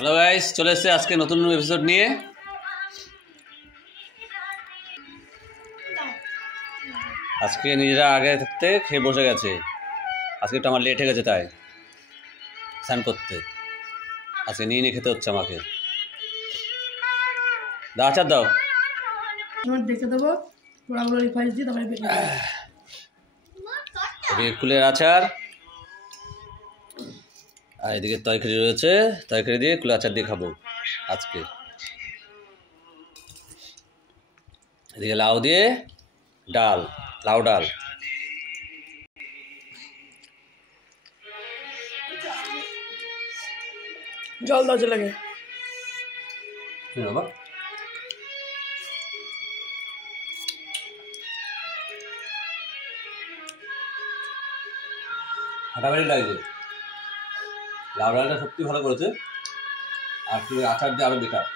Hello guys, চলে এসেছে আজকে নতুন এপিসোড নিয়ে। আজকে নিজেরা আগে থাকতে খেয়ে বসে গেছে। আজকে একটু আমার লেট হয়ে গেছে, তাই স্নান করতে আজকে নিয়ে নিয়ে খেতে হচ্ছে আমাকে। দাও আচার দাও, দেখে দেবো পোড়াগুলো রিফাইস দিয়ে তারপরে ফুলের আচার, আর এদিকে তরকারি রয়েছে, তরকারি দিয়ে কুলের আচার দিয়ে খাবো আজকে। এদিকে লাউ দিয়ে ডাল, লাউ ডাল। জল দাও লাগে বাবা ফাটাফাটি লাগছে। লাউ ডালটা সত্যি ভালো করেছে, আর ফুলের আচার দিয়ে আরো বেটার।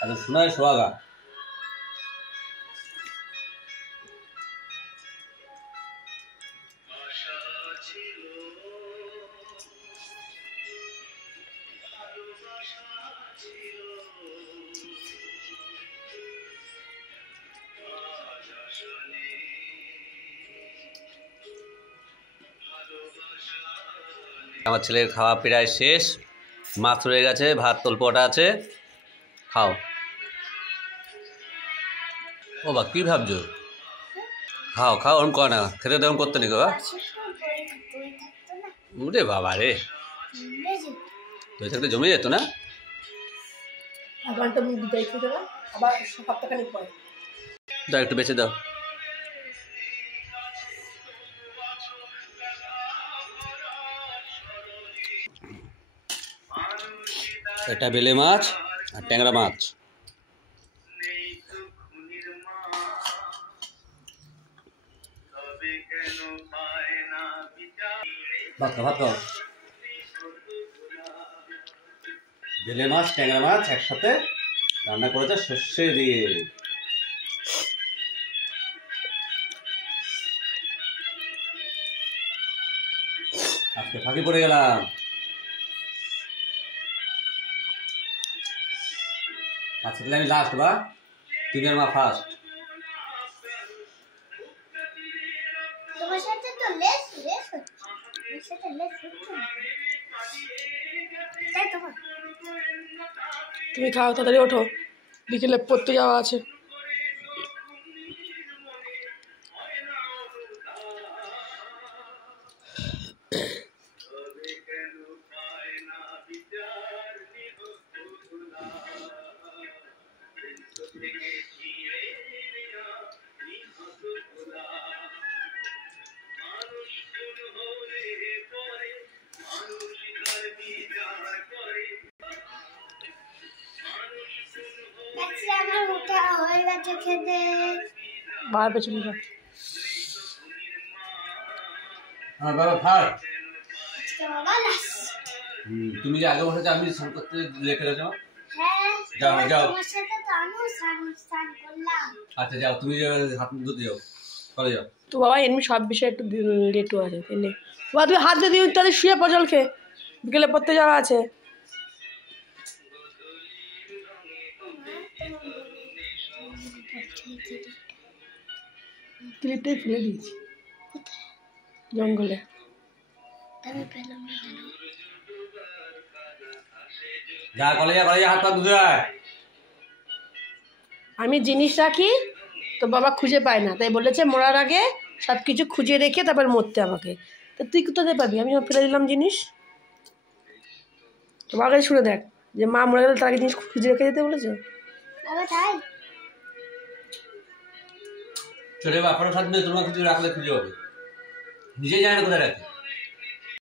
আচ্ছা, শোনায় সোহাগা। আমার ছেলের খাওয়া প্রায় শেষ, মাছ রয়ে গেছে, ভাত তল্পটা আছে, খাও। ও বা কি ভাবছো? খাও খাও, ওরকম কর না, খেতে তেমন করতে নি গো। রে বাবা রে, তুই থাকতে জমে যেত না। দাও একটু বেঁচে দাও। এটা বেলে মাছ আর ট্যাংরা মাছ। ভাত খাও, ভাত খাও। বেলে মাছ ট্যাংরা মাছ একসাথে রান্না করেছে সর্ষে দিয়ে। আজকে ফাঁকি পড়ে গেলাম। আচ্ছা তাহলে আমি লাস্ট, বা তুমি আর মা ফার্স্ট। তুমি খাও, তাড়াতাড়ি ওঠো, বিকেলে পড়তে যাওয়া আছে। বাবার পেছনে যাও। হ্যাঁ বাবা ফার্স্ট। তুমি যে আগে বসেছো, আমি স্নান করতে রেখে যাও। যাও যাও, আচ্ছা যাও, তুমি হাত মুখ ধুতে যাও, চলে যাও। তো বাবা এমনি সব বিষয়ে একটু লেটও আছে, বাবা তুমি হাত দিয়ে দিও, তাহলে শুয়ে পড়, জল খেয়ে, বিকেলে পড়তে যাওয়া আছে। ক্লিপটাই ফেলে দিয়েছি জঙ্গলে। যা কলেজে কলেজে হাত পা ধুতে হয়। আমি জিনিস রাখি তো বাবা খুঁজে পায় না, তাই বলেছে মরার আগে সব কিছু খুঁজে রেখে তারপর মরতে আমাকে। তো তুই কোথায় পাবি? আমি ফেলে দিলাম জিনিস। তোমার কাছে শুনে দেখ, যে মা মরে গেলে তার আগে জিনিস খুঁজে রেখে যেতে বলেছে। চলে বাপারও সাথে তোমার কিছু রাখলে খুঁজে হবে, নিজেই জানে না কোথায় রাখে।